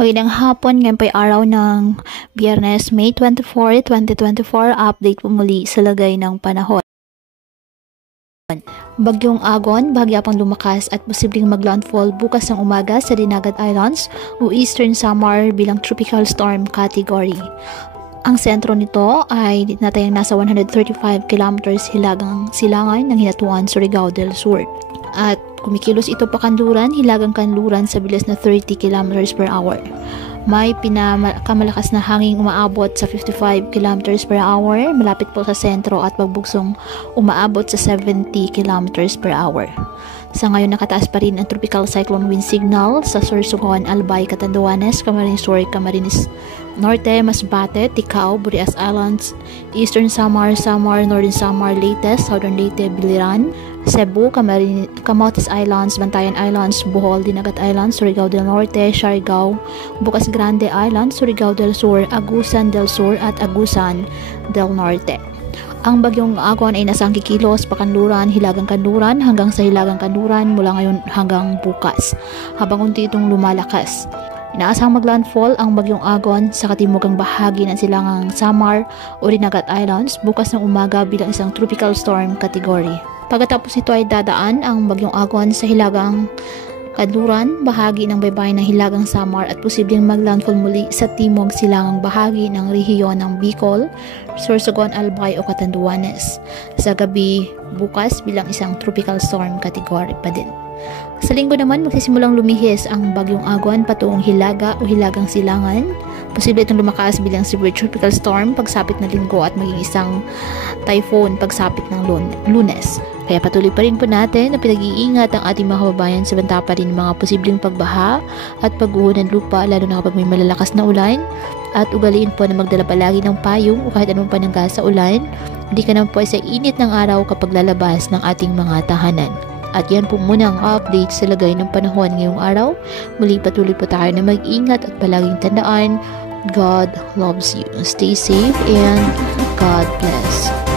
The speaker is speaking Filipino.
Magandang hapon, ngayon po ay araw ng Biyernes, May 24, 2024. Update po muli sa lagay ng panahon. Bagyong Agon, bahagya pang lumakas at posibleng maglandfall bukas ng umaga sa Dinagat Islands o Eastern Samar bilang tropical storm category. Ang sentro nito ay natayang nasa 135 kilometers hilagang silangan ng Hinatuan, Surigao del Sur. At kumikilos ito pa hilagang kanluran sa bilis na 30 km per hour. May pinakamalakas na hanging umaabot sa 55 km per hour, malapit po sa sentro at pagbugsong umaabot sa 70 km per hour. Sa ngayon nakataas pa rin ang tropical cyclone wind signal sa Sorsogon, Albay, Catanduanes, Camarines Sur, Camarines Norte, Masbate, Ticao, Burias Islands, Eastern Samar, Northern Samar, Leyte, Southern Leyte, Biliran, Cebu, Camotes Islands, Bantayan Islands, Bohol, Dinagat Islands, Surigao del Norte, Siargao, Bocas Grande Islands, Surigao del Sur, Agusan del Sur at Agusan del Norte. Ang bagyong Agon ay nasa kikilos pakanluran, hilagang kanluran hanggang sa hilagang kanluran mula ngayon hanggang bukas, habang unti itong lumalakas. Inaasahang maglandfall ang bagyong Agon sa katimugang bahagi ng silangang Samar o Dinagat Islands bukas ng umaga bilang isang tropical storm category. Pagkatapos nito ay dadaan ang bagyong Agon sa hilagang kanluran, bahagi ng baybayin ng hilagang Samar at posibleng maglandfall muli sa timog silangang bahagi ng rehiyon ng Bicol, Sorsogon, Albay o Catanduanes sa gabi bukas bilang isang tropical storm category pa din. Sa linggo naman magsisimulang lumihis ang bagyong Agon patungong Hilaga o Hilagang Silangan. Posible itong lumakas bilang severe tropical storm pagsapit ng linggo at maging isang typhoon pagsapit ng Lunes. Kaya patuloy pa rin po natin na pinag-iingat ang ating mga kababayan sa banta pa rin ng mga posibleng pagbaha at pagguho ng lupa lalo na kapag may malalakas na ulan, at ugaliin po na magdala palagi ng payong o kahit anong panangga sa ulan. Hindi ka naman po sa init ng araw kapag lalabas ng ating mga tahanan. At yan po muna ang update sa lagay ng panahon ngayong araw. Muli patuloy po tayo na mag-ingat at palaging tandaan, God loves you. Stay safe and God bless.